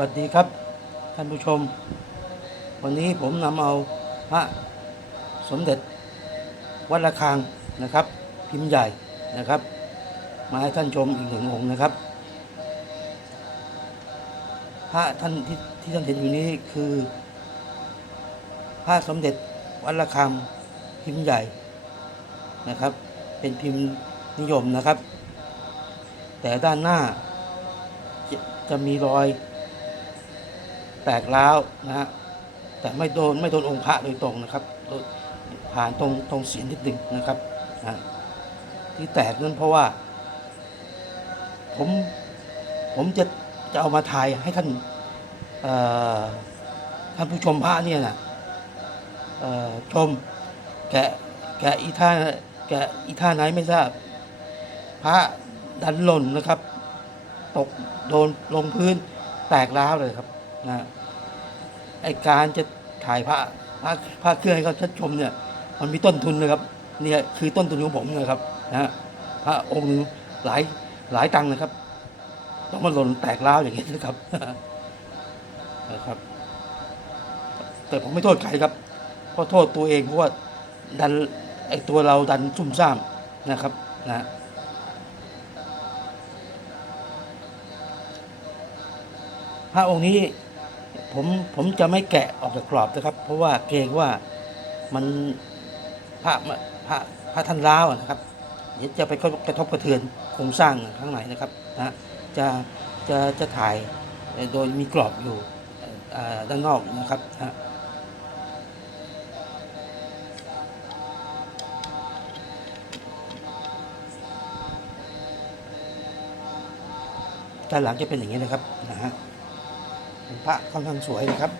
วัสดีครับ ท่านผู้ชม วันนี้ผมนำเอาพระสมเด็จวัดระฆังนะครับ พิมพ์ใหญ่นะครับ มาให้ท่านชมอีกหนึ่งองค์นะครับ พระท่านที่ที่ท่านเห็นอยู่นี้คือ พระสมเด็จวัดระฆังพิมพ์ใหญ่นะครับ เป็นพิมพ์นิยมนะครับ แต่ด้านหน้าจะจะมีรอย แตกร้าวนะฮะแต่ไม่โดนไม่โดนองค์พระโดยตรงนะครับผ่านตรงตรงเสียนนิดหนึ่งนะครับนะที่แตกนั้นเพราะว่า ผมผมจะจะเอามาถ่ายให้ท่านท่านผู้ชมพระเนี่ยนะชมแกแกอีท่าแกอีท่าไหนไม่ทราบ พระดันหล่นนะครับ ตกโดนลงพื้นแตกร้าวเลยครับ นะไอการจะถ่ายพระพระพระเครื่องให้เขาชัดชมเนี่ย มันมีต้นทุนนะครับเนี่ยคือต้นทุนของผมนะครับนะพระองค์หนึ่งหลายหลายตังค์นะครับ ต้องมาหล่นแตกร้าวอย่างนี้นะครับนะครับ แต่ผมไม่โทษใครครับเพราะโทษตัวเองเพราะว่าดันไอตัวเราดันซุ่มซ่ามนะครับนะพระองค์นี้ ผมผมจะไม่แกะออกจากกรอบนะครับ เพราะว่าเกรงว่ามันพระพระพระท่านร้าวนะครับเดี๋ยวจะไปกระทบกระเทือนโครงสร้างข้างในนะครับนะจะจะจะถ่ายโดยมีกรอบอยู่ด้านนอกนะครับนะด้านหลังจะเป็นอย่างนี้นะครับนะฮะ พระค่อนข้างสวยนะครับ